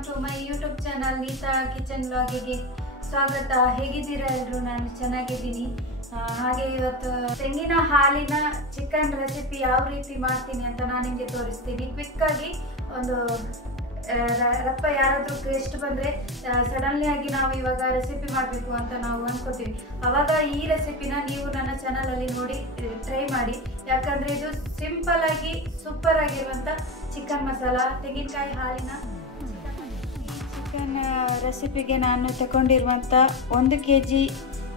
Welcome to my YouTube channel Neeta kitchen ವ್ಲಾಗಿಗೆ ಸ್ವಾಗತ. ಹೇಗಿದ್ದೀರಾ ಎಲ್ಲರೂ? ನಾನು ಚೆನ್ನಾಗಿದ್ದೀನಿ. ಹಾಗೆ ಇವತ್ತು ತೆಂಗಿನ ಹಾಲಿನ ಚಿಕನ್ ರೆಸಿಪಿ ಯಾವ ರೀತಿ ಮಾಡ್ತೀನಿ ಅಂತ ನಾನು ನಿಮಗೆ ತೋರಿಸ್ತೀನಿ. ಕ್ವಿಕ್ಕಾಗಿ ಒಂದು ರಪ್ಪ ಯಾರಾದರೂ ಗೆಸ್ಟ್ ಬಂದರೆ ಸಡನ್ಲಿ ಆಗಿ ನಾವು ಇವಾಗ ರೆಸಿಪಿ ಮಾಡಬೇಕು ಅಂತ ನಾವು ಅಂದ್ಕೋತೀವಿ. ಆವಾಗ ಈ ರೆಸಿಪಿನ ನೀವು ನನ್ನ ಚಾನಲಲ್ಲಿ ನೋಡಿ ಟ್ರೈ ಮಾಡಿ. ಯಾಕಂದರೆ ಇದು ಸಿಂಪಲ್ ಆಗಿ ಸೂಪರ್ ಆಗಿರುವಂಥ ಚಿಕನ್ ಮಸಾಲ ತೆಂಗಿನಕಾಯಿ ಹಾಲಿನ ಚಿಕನ್ ರೆಸಿಪಿಗೆ ನಾನು ತಗೊಂಡಿರುವಂಥ 1 kg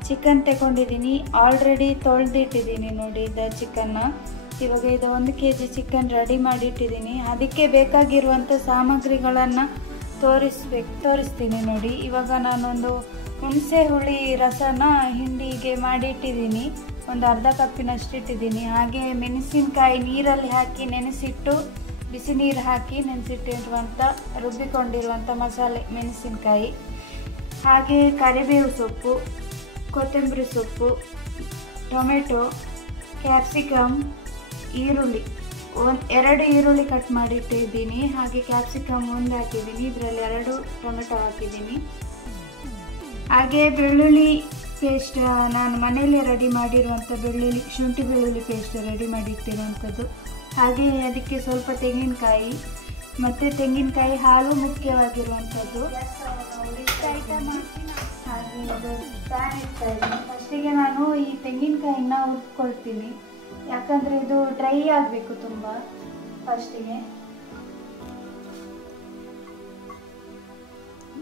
ಚಿಕನ್ ತಗೊಂಡಿದ್ದೀನಿ. ಆಲ್ರೆಡಿ ತೊಳೆದಿಟ್ಟಿದ್ದೀನಿ ನೋಡಿ ಇದು ಚಿಕನ್ನ. ಇವಾಗ ಇದು 1 kg ಚಿಕನ್ ರೆಡಿ ಮಾಡಿಟ್ಟಿದ್ದೀನಿ. ಅದಕ್ಕೆ ಬೇಕಾಗಿರುವಂಥ ಸಾಮಗ್ರಿಗಳನ್ನು ತೋರಿಸ್ತೀನಿ ನೋಡಿ. ಇವಾಗ ನಾನೊಂದು ಹುಣಸೆ ಹುಳಿ ರಸನ ಹಿಂಡಿಗೆ ಮಾಡಿಟ್ಟಿದ್ದೀನಿ. ಒಂದು ಅರ್ಧ ಕಪ್ಪಿನಷ್ಟು ಇಟ್ಟಿದ್ದೀನಿ. ಹಾಗೆ ಮೆಣಸಿನಕಾಯಿ ನೀರಲ್ಲಿ ಹಾಕಿ ನೆನೆಸಿಟ್ಟು ಬಿಸಿ ನೀರು ಹಾಕಿ ನೆನೆಸಿಟ್ಟಿರುವಂಥ ರುಬ್ಬಿಕೊಂಡಿರುವಂಥ ಮಸಾಲೆ ಮೆಣಸಿನಕಾಯಿ, ಹಾಗೆ ಕರಿಬೇವು ಸೊಪ್ಪು, ಕೊತ್ತಂಬರಿ ಸೊಪ್ಪು, ಟೊಮೆಟೊ, ಕ್ಯಾಪ್ಸಿಕಮ್, ಈರುಳ್ಳಿ 2 ಈರುಳ್ಳಿ ಕಟ್ ಮಾಡಿಟ್ಟಿದ್ದೀನಿ. ಹಾಗೆ ಕ್ಯಾಪ್ಸಿಕಮ್ 1 ಹಾಕಿದ್ದೀನಿ. ಇದರಲ್ಲಿ 2 ಟೊಮೆಟೊ ಹಾಕಿದ್ದೀನಿ. ಹಾಗೆ ಬೆಳ್ಳುಳ್ಳಿ ಪೇಸ್ಟ್ ನಾನು ಮನೆಯಲ್ಲೇ ರೆಡಿ ಮಾಡಿರುವಂಥ ಶುಂಠಿ ಬೆಳ್ಳುಳ್ಳಿ ಪೇಸ್ಟ್ ರೆಡಿ ಮಾಡಿಟ್ಟಿರುವಂಥದ್ದು. ಹಾಗೆ ಅದಕ್ಕೆ ಸ್ವಲ್ಪ ತೆಂಗಿನಕಾಯಿ ಮತ್ತು ತೆಂಗಿನಕಾಯಿ ಹಾಲು ಮುಖ್ಯವಾಗಿರುವಂಥದ್ದು. ಹಾಗೆ ಇದು ಪ್ಯಾನ್ ಇಡ್ತಾ ಇದ್ದೀನಿ. ಫಸ್ಟಿಗೆ ನಾನು ಈ ತೆಂಗಿನಕಾಯಿನ ಹುರ್ಕೊಳ್ತೀನಿ. ಯಾಕಂದರೆ ಇದು ಡ್ರೈ ಆಗಬೇಕು ತುಂಬ. ಫಸ್ಟಿಗೆ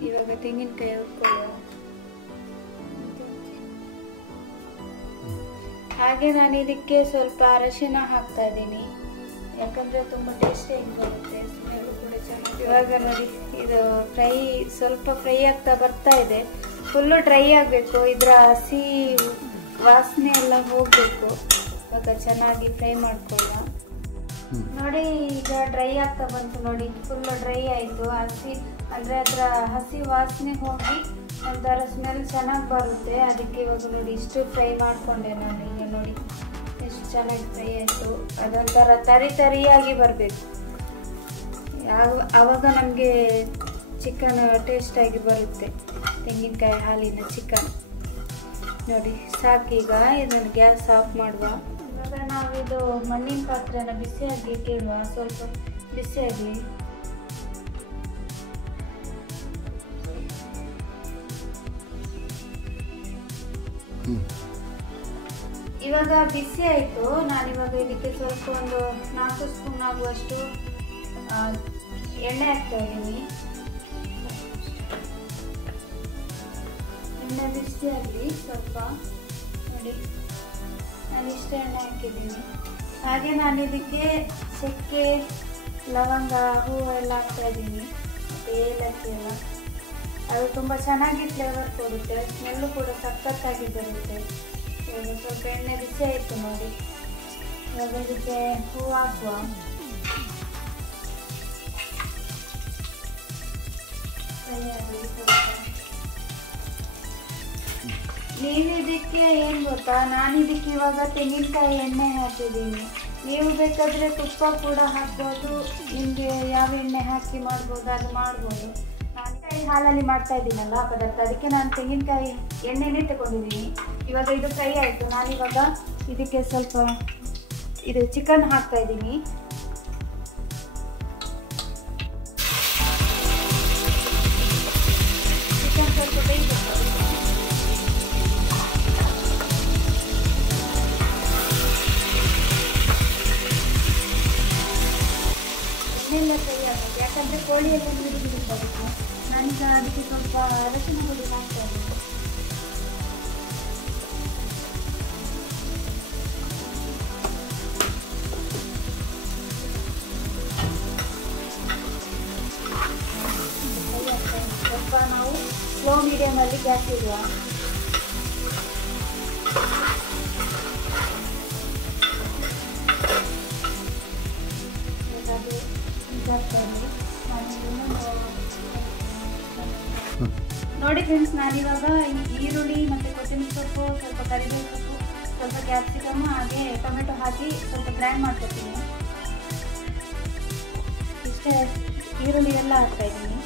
ಇವಾಗ ತೆಂಗಿನಕಾಯಿ ಹುರ್ಕೊಳ್ಳುವ. ಹಾಗೆ ನಾನು ಇದಕ್ಕೆ ಸ್ವಲ್ಪ ಅರಶಿನ ಹಾಕ್ತಾ ಇದ್ದೀನಿ. ಯಾಕಂದರೆ ತುಂಬ ಟೇಸ್ಟಿಯಾಗಿ ಬರುತ್ತೆ, ಸ್ಮೆಲ್ ಕೂಡ ಚೆನ್ನಾಗಿ. ಇವಾಗ ನೋಡಿ ಇದು ಸ್ವಲ್ಪ ಫ್ರೈ ಆಗ್ತಾ ಬರ್ತಾ ಇದೆ. ಫುಲ್ಲು ಡ್ರೈ ಆಗಬೇಕು. ಇದರ ಹಸಿ ವಾಸನೆ ಎಲ್ಲ ಹೋಗಬೇಕು. ಇವಾಗ ಚೆನ್ನಾಗಿ ಫ್ರೈ ಮಾಡ್ಕೊಳ್ಳ ನೋಡಿ. ಈಗ ಡ್ರೈ ಆಗ್ತಾ ಬಂತು ನೋಡಿ. ಫುಲ್ಲು ಡ್ರೈ ಆಯಿತು. ಅಂದರೆ ಅದರ ಹಸಿ ವಾಸನೆ ಹೋಗಿ ಒಂಥರ ಸ್ಮೆಲ್ ಚೆನ್ನಾಗಿ ಬರುತ್ತೆ. ಅದಕ್ಕೆ ಇವಾಗ ನೋಡಿ ಇಷ್ಟು ಫ್ರೈ ಮಾಡಿಕೊಂಡೆ ನಾನು. ಈಗ ನೋಡಿ ಎಷ್ಟು ಚೆನ್ನಾಗಿ ಫ್ರೈ ಆಯಿತು. ಅದೊಂಥರ ತರಿಯಾಗಿ ಬರಬೇಕು. ಆವಾಗ ನಮಗೆ ಚಿಕನ್ ಟೇಸ್ಟಾಗಿ ಬರುತ್ತೆ. ತೆಂಗಿನಕಾಯಿ ಹಾಲಿನ ಚಿಕನ್ ನೋಡಿ ಸಾಕೀಗ. ಇದನ್ನು ಗ್ಯಾಸ್ ಆಫ್ ಮಾಡುವ. ಇವಾಗ ನಾವಿದು ಮಣ್ಣಿನ ಪಾತ್ರೆನ ಬಿಸಿಯಾಗಿ ಕೇಳುವ. ಸ್ವಲ್ಪ ಬಿಸಿಯಾಗಿ ಇವಾಗ ಬಿಸಿ ಆಯಿತು. ನಾನಿವಾಗ ಇದಕ್ಕೆ ಸ್ವಲ್ಪ ಒಂದು 4 ಸ್ಪೂನ್ ಆಗುವಷ್ಟು ಎಣ್ಣೆ ಹಾಕ್ತಾ ಇದ್ದೀನಿ. ಎಣ್ಣೆ ಬಿಸಿಯಾಗಿ ಸ್ವಲ್ಪ ನೋಡಿ ನಾನು ಇಷ್ಟು ಎಣ್ಣೆ ಹಾಕಿದ್ದೀನಿ. ಹಾಗೆ ನಾನು ಇದಕ್ಕೆ ಚಕ್ಕೆ, ಲವಂಗ, ಹೂವು ಎಲ್ಲ ಹಾಕ್ತಾ ಇದ್ದೀನಿ. ಮತ್ತು ಏಲಕ್ಕಿ ಎಲ್ಲ. ಅದು ತುಂಬ ಚೆನ್ನಾಗಿ ಫ್ಲೇವರ್ ಕೊಡುತ್ತೆ. ಸ್ಮೆಲ್ಲು ಕೂಡ ಸಖತ್ತಾಗಿ ಬರುತ್ತೆ. ಇವಾಗ ಸ್ವಲ್ಪ ಎಣ್ಣೆ ಬಿಸಿ ಆಯಿತು ನೋಡಿ. ಇವಾಗ ಇದಕ್ಕೆ ಹೂವು ಹಾಕುವ. ನೀವು ಇದಕ್ಕೆ ಏನು ಗೊತ್ತಾ, ನಾನು ಇದಕ್ಕೆ ಇವಾಗ ತೆಂಗಿನಕಾಯಿ ಎಣ್ಣೆ ಹಾಕಿದ್ದೀನಿ. ನೀವು ಬೇಕಾದರೆ ತುಪ್ಪ ಕೂಡ ಹಾಕ್ಬೋದು. ನಿಮಗೆ ಯಾವ ಎಣ್ಣೆ ಹಾಕಿ ಮಾಡ್ಬೋದು ಅದು ಮಾಡ್ಬೋದು. ನಾನು ಹಾಲಲ್ಲಿ ಮಾಡ್ತಾ ಇದ್ದೀನಲ್ಲ ಪದಾರ್ಥ, ಅದಕ್ಕೆ ನಾನು ತೆಂಗಿನಕಾಯಿ ಎಣ್ಣೆನೇ ತಗೊಂಡಿದ್ದೀನಿ. ಇವಾಗ ಇದು ಫ್ರೈ ಆಯಿತು. ನಾನಿವಾಗ ಇದಕ್ಕೆ ಸ್ವಲ್ಪ ಇದು ಚಿಕನ್ ಹಾಕ್ತಾ ಇದ್ದೀನಿ. ಚಿಕನ್ ಸ್ವಲ್ಪ ಬೇಯಿಸಬೇಕು. ಎಣ್ಣೆಲ್ಲ ಫ್ರೈ ಆಗಬೇಕು. ಯಾಕಂದರೆ ಕೋಳಿಯೆಲ್ಲ ನೀರು ಬಿಡುತ್ತೆ. ನಾನೀಗ ಅದಕ್ಕೆ ಸ್ವಲ್ಪ ಅರಶಿನ ಪುಡಿ ಹಾಕ್ತಾ ಇದ್ದೀನಿ. ಸ್ವಲ್ಪ ನಾವು ಸ್ಲೋ ಮೀಡಿಯಮಲ್ಲಿ ಗ್ಯಾಸ್ ಇಡುವ. ನೋಡಿ ಫ್ರೆಂಡ್ಸ್, ನಾನಿವಾಗ ಈರುಳ್ಳಿ ಮತ್ತು ಕೊತ್ತಂಬರಿ ಸೊಪ್ಪು, ಸ್ವಲ್ಪ ಕರಿಬೇವು ಸೊಪ್ಪು, ಸ್ವಲ್ಪ ಕ್ಯಾಪ್ಸಿಕಮ್, ಹಾಗೆ ಟೊಮೆಟೊ ಹಾಕಿ ಸ್ವಲ್ಪ ಗ್ರೈಂಡ್ ಮಾಡ್ಕೊತೀನಿ. ಇಷ್ಟೇ ಈರುಳ್ಳಿ ಎಲ್ಲ ಹಾಕ್ತಾ ಇದ್ದೀನಿ.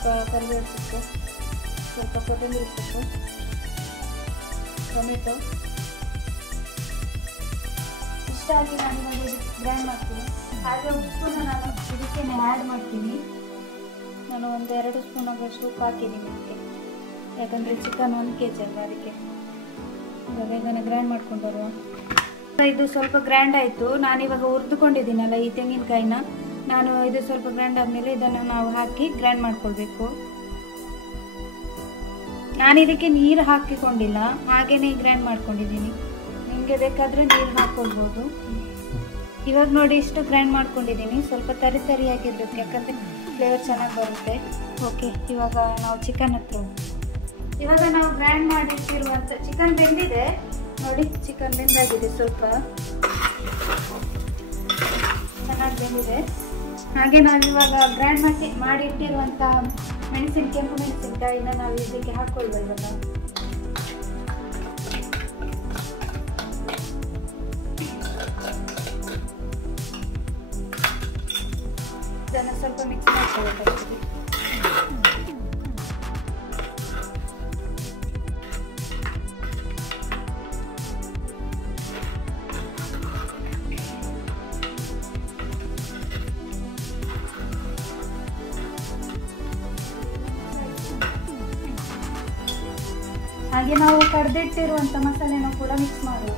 ಸ್ವಲ್ಪ ಕರಿಬೇವು ಸೊಪ್ಪು, ಸ್ವಲ್ಪ ಕೊತ್ತಂಬರಿ ಸೊಪ್ಪು, ಟೊಮೆಟೊ ಇಷ್ಟ ಹಾಕಿ ನಾನು ಗ್ರೈಂಡ್ ಮಾಡ್ತೀನಿ. ಹಾಗೆ ಉಪ್ಪನ್ನು ನಾನು ಇದಕ್ಕೆ ಆ್ಯಡ್ ಮಾಡ್ತೀನಿ. ನಾನು ಒಂದು 2 ಸ್ಪೂನ್ ಆಗುವಷ್ಟು ಉಪ್ಪು ಹಾಕಿದ್ದೀನಿ ಇದಕ್ಕೆ, ಯಾಕಂದರೆ ಚಿಕನ್ 1 kg ಅಲ್ವಾ, ಅದಕ್ಕೆ. ಇವಾಗ ಇದನ್ನು ಗ್ರೈಂಡ್ ಮಾಡ್ಕೊಂಡು ಬರುವ. ಇದು ಸ್ವಲ್ಪ ಗ್ರ್ಯಾಂಡ್ ಆಯಿತು. ನಾನಿವಾಗ ಹುರಿದುಕೊಂಡಿದ್ದೀನಲ್ಲ ಈ ತೆಂಗಿನಕಾಯಿನ, ನಾನು ಇದು ಸ್ವಲ್ಪ ಗ್ರ್ಯಾಂಡ್ ಆದಮೇಲೆ ಇದನ್ನು ನಾವು ಹಾಕಿ ಗ್ರೈಂಡ್ ಮಾಡ್ಕೊಳ್ಬೇಕು. ನಾನು ಇದಕ್ಕೆ ನೀರು ಹಾಕಿಕೊಂಡಿಲ್ಲ, ಹಾಗೆಯೇ ಗ್ರೈಂಡ್ ಮಾಡ್ಕೊಂಡಿದ್ದೀನಿ. ನಿಮಗೆ ಬೇಕಾದರೆ ನೀರು ಹಾಕ್ಕೊಳ್ಬೋದು. ಇವಾಗ ನೋಡಿ ಇಷ್ಟು ಗ್ರೈಂಡ್ ಮಾಡ್ಕೊಂಡಿದ್ದೀನಿ. ಸ್ವಲ್ಪ ತರಿಯಾಗಿರ್ಬೇಕು, ಯಾಕಂದರೆ ಫ್ಲೇವರ್ ಚೆನ್ನಾಗಿ ಬರುತ್ತೆ. ಓಕೆ, ಇವಾಗ ನಾವು ಚಿಕನ್ ಹತ್ರ. ಇವಾಗ ನಾವು ಗ್ರೈಂಡ್ ಮಾಡಿಟ್ಟಿರುವಂಥ ಚಿಕನ್ ಬೆಂದಿದೆ ನೋಡಿ, ಚಿಕನ್ ಬೆಂದಾಗಿದೆ, ಸ್ವಲ್ಪ ಚೆನ್ನಾಗಿ ಬೆಂದಿದೆ. ಹಾಗೆ ನಾವು ಇವಾಗ ಗ್ರೈಂಡ್ ಮಾಡಿಟ್ಟಿರುವಂಥ ಕೆಂಪು ಮೆಣಸಿನಕಾಯಿನ ನಾವು ಇದಕ್ಕೆ ಹಾಕ್ಕೊಳ್ಬೇಕಲ್ಲ. ಇದನ್ನು ಸ್ವಲ್ಪ ಮಿಕ್ಸ್ ಮಾಡ್ಕೊಳ್ಬೇಕಾಗ್ತದೆ. ಹಾಗೆ ನಾವು ಕಡ್ದಿಟ್ಟಿರುವಂಥ ಮಸಾಲೆನ ಕೂಡ ಮಿಕ್ಸ್ ಮಾಡೋದು.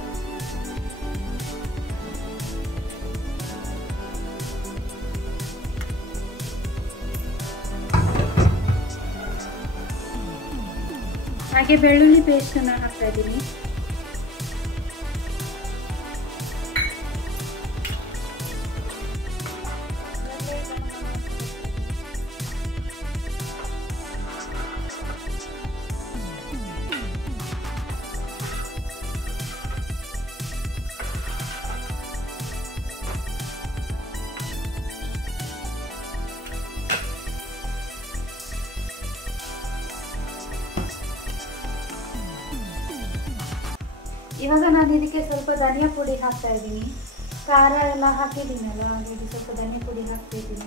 ಹಾಗೆ ಬೆಳ್ಳುಳ್ಳಿ ಪೇಸ್ಟನ್ನು ಹಾಕ್ತಾ ಇದ್ದೀನಿ. ಇವಾಗ ನಾನು ಇದಕ್ಕೆ ಸ್ವಲ್ಪ ಧನಿಯಾ ಪುಡಿ ಹಾಕ್ತಾ ಇದ್ದೀನಿ. ಖಾರ ಎಲ್ಲ ಹಾಕಿದ್ದೀನಲ್ಲ, ಹಾಗೆ ಸ್ವಲ್ಪ ಧನಿಯಾ ಪುಡಿ ಹಾಕ್ತಾ ಇದ್ದೀನಿ.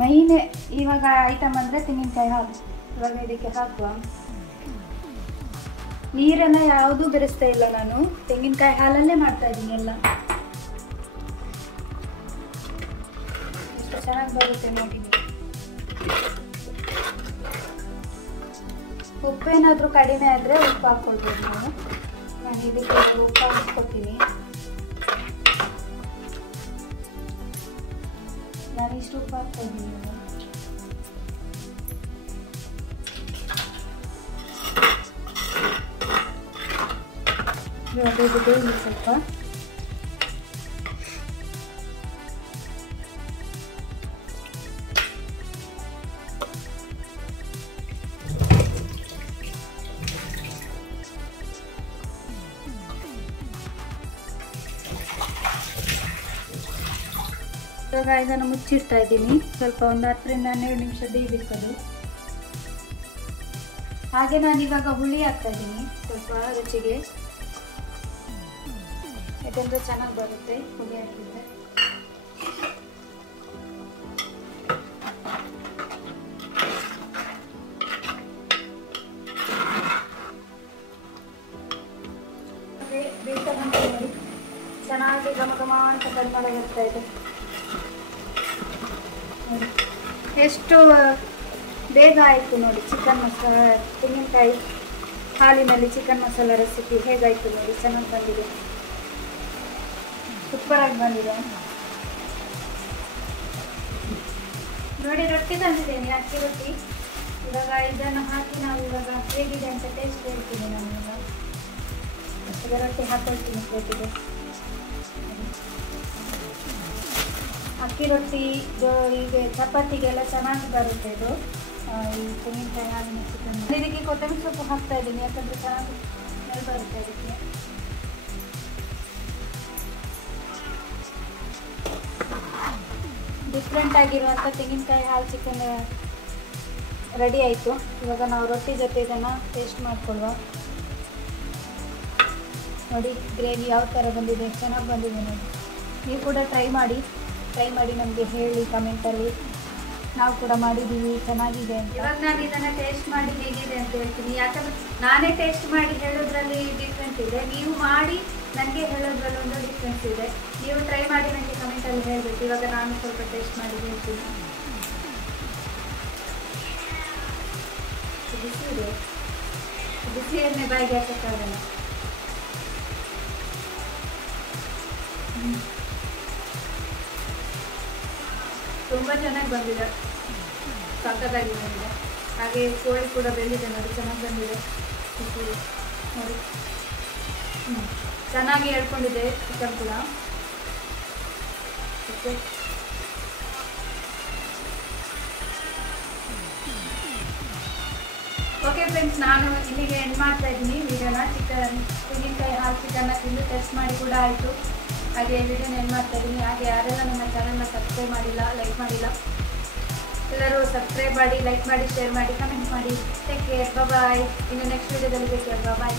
ಮೈನ್ ಇವಾಗ ಐಟಮ್ ಅಂದರೆ ತೆಂಗಿನಕಾಯಿ ಹಾಲು. ಇವಾಗ ಇದಕ್ಕೆ ಹಾಕುವ. ನೀರೆಲ್ಲ ಯಾವುದೂ ಬೆರೆಸ್ತಾ ಇಲ್ಲ, ನಾನು ತೆಂಗಿನಕಾಯಿ ಹಾಲಲ್ಲೇ ಮಾಡ್ತಾ ಇದ್ದೀನಿ ಎಲ್ಲ. ಎಷ್ಟು ಚೆನ್ನಾಗಿ ಬರುತ್ತೆ ನೋಡಿ. ಉಪ್ಪೇನಾದರೂ ಕಡಿಮೆ ಆದರೆ ಉಪ್ಪು ಹಾಕ್ಕೊಳ್ಬೋದು ನಾವು. ನಾನು ಇದಕ್ಕೆ ಉಪ್ಪು ಹಾಕ್ಕೊತೀನಿ. ನಾನು ಇಷ್ಟು ಉಪ್ಪು ಹಾಕ್ತಾ ಇದ್ದೀನಿ. ಸ್ವಲ್ಪ ಇವಾಗ ಇದನ್ನು ಮುಚ್ಚಿಡ್ತಾ ಇದ್ದೀನಿ. ಸ್ವಲ್ಪ ಒಂದು 10 ರಿಂದ 12 ನಿಮಿಷ ಬೇಯಬೇಕದು. ಹಾಗೆ ನಾನು ಇವಾಗ ಹುಳಿ ಹಾಕ್ತಾ ಇದ್ದೀನಿ ಸ್ವಲ್ಪ ರುಚಿಗೆ, ಯಾಕಂದರೆ ಚೆನ್ನಾಗಿ ಬರುತ್ತೆ ಹುಳಿ ಹಾಕಿದ್ರೆ. ಬೇಯ್ತಾ ಬಂತು ನೋಡಿ, ಚೆನ್ನಾಗಿ ಘಮ ಅಂತ ಪರಿಮಳ ಬರ್ತಾ ಇದೆ. ಎಷ್ಟು ಬೇಗ ಆಯಿತು ನೋಡಿ ಚಿಕನ್ ಮಸಾಲ, ತೆಂಗಿನಕಾಯಿ ಹಾಲಿನಲ್ಲಿ ಚಿಕನ್ ಮಸಾಲ ರೆಸಿಪಿ ಹೇಗಾಯಿತು ನೋಡಿ, ಚೆನ್ನಾಗಿ ಬಂದಿದೆ, ಸೂಪರಾಗಿ ಬಂದಿದೆ ನೋಡಿ. ರೊಟ್ಟಿ ತಂದಿದ್ದೇನೆ, ಅಕ್ಕಿ ರೊಟ್ಟಿ. ಇವಾಗ ಇದನ್ನು ಹಾಕಿ ನಾವು ಇವಾಗ ಹೇಗಿದೆ ಅಂತ ಟೇಸ್ಟ್ ಹೇಳ್ತೀನಿ. ನಾನು ಈಗ ರೊಟ್ಟಿ ಹಾಕೊಳ್ತೀನಿ ಪ್ಲೇಟಿಗೆ. ಅಕ್ಕಿ ರೊಟ್ಟಿ ಈಗ ಚಪಾತಿಗೆಲ್ಲ ಚೆನ್ನಾಗಿ ಬರುತ್ತೆ ಇದು, ಈ ತೆಂಗಿನಕಾಯಿ ಹಾಲಿನ ಚಿಕನ್. ಇದಕ್ಕೆ ಕೊತ್ತಂಬರಿ ಸೊಪ್ಪು ಹಾಕ್ತಾ ಇದ್ದೀನಿ, ಯಾಕಂದರೆ ಚೆನ್ನಾಗಿ ಸ್ಮೆಲ್ ಬರುತ್ತೆ ಅದಕ್ಕೆ. ಡಿಫ್ರೆಂಟ್ ಆಗಿರುವಂಥ ತೆಂಗಿನಕಾಯಿ ಹಾಲು ಚಿಕನ್ ರೆಡಿ ಆಯಿತು. ಇವಾಗ ನಾವು ರೊಟ್ಟಿ ಜೊತೆ ಇದನ್ನು ಟೇಸ್ಟ್ ಮಾಡ್ಕೊಳ್ಳುವ. ನೋಡಿ ಗ್ರೇವಿ ಯಾವ ಥರ ಬಂದಿದೆ, ಚೆನ್ನಾಗಿ ಬಂದಿದೆ ನೋಡಿ. ನೀವು ಕೂಡ ಟ್ರೈ ಮಾಡಿ ನಮಗೆ ಹೇಳಿ ಕಮೆಂಟಲ್ಲಿ. ನಾವು ಕೂಡ ಮಾಡಿದ್ದೀವಿ, ಚೆನ್ನಾಗಿದೆ ಅಂತ. ಇವಾಗ ನಾನು ಇದನ್ನು ಟೇಸ್ಟ್ ಮಾಡಿ ಹೇಗಿದೆ ಅಂತ ಹೇಳ್ತೀನಿ. ಯಾಕಂದರೆ ನಾನೇ ಟೇಸ್ಟ್ ಮಾಡಿ ಹೇಳೋದ್ರಲ್ಲಿ ಡಿಫ್ರೆನ್ಸ್ ಇದೆ, ನೀವು ಮಾಡಿ ನನಗೆ ಹೇಳೋದ್ರಲ್ಲಿ ಒಂದು ಡಿಫ್ರೆನ್ಸ್ ಇದೆ. ನೀವು ಟ್ರೈ ಮಾಡಿ ನನಗೆ ಕಮೆಂಟಲ್ಲಿ ಹೇಳಬೇಕು. ಇವಾಗ ನಾನು ಸ್ವಲ್ಪ ಟೇಸ್ಟ್ ಮಾಡಿ ಹೇಳ್ತೀನಿ. ಬಿಸಿ ಇದೆ, ಬಿಸಿಯನ್ನೇ ಬಾಯಿಗೆ ಹಾಕೋಕ್ಕಾಗಲ್ಲ. ತುಂಬ ಚೆನ್ನಾಗಿ ಬಂದಿದೆ, ಸಕ್ಕತ್ತಾಗಿ ಬಂದಿದೆ. ಹಾಗೆ ಕೋಳಿ ಕೂಡ ಬೆಂದಿದೆ ನೋಡಿ, ಚೆನ್ನಾಗಿ ಬಂದಿದೆ ನೋಡಿ. ಚೆನ್ನಾಗಿ ಹೇಳ್ಕೊಂಡಿದೆ ಚಿಕನ್ ಕೂಡ. ಓಕೆ ಫ್ರೆಂಡ್ಸ್, ನಾನು ಇಲ್ಲಿಗೆ ಎಂಡ್ ಮಾಡ್ತಾ ಇದ್ದೀನಿ ವಿಡಿಯೋನ. ತೆಂಗಿನಕಾಯಿ ಹಾಲು ಚಿಕನ್ನ ತಿಂದು ಟೆಸ್ಟ್ ಮಾಡಿ ಕೂಡ ಆಯಿತು. ಹಾಗೆ ವಿಡಿಯೋನ ಎಂಡ್ ಮಾಡ್ತಾ ಇದ್ದೀನಿ. ಹಾಗೆ ಯಾರೆಲ್ಲ ನಮ್ಮ ಚಾನಲ್ನ ಸಬ್ಸ್ಕ್ರೈಬ್ ಮಾಡಿಲ್ಲ, ಲೈಕ್ ಮಾಡಿಲ್ಲ, ಎಲ್ಲರೂ ಸಬ್ಸ್ಕ್ರೈಬ್ ಮಾಡಿ, ಲೈಕ್ ಮಾಡಿ, ಶೇರ್ ಮಾಡಿ, ಕಮೆಂಟ್ ಮಾಡಿ. ಟೇಕ್ ಕೇರ್, ಬಾಯ್. ಇನ್ನು ನೆಕ್ಸ್ಟ್ ವಿಡಿಯೋದಲ್ಲಿ ಟೇಕ್ ಕೇರ್, ಬಾಯ್.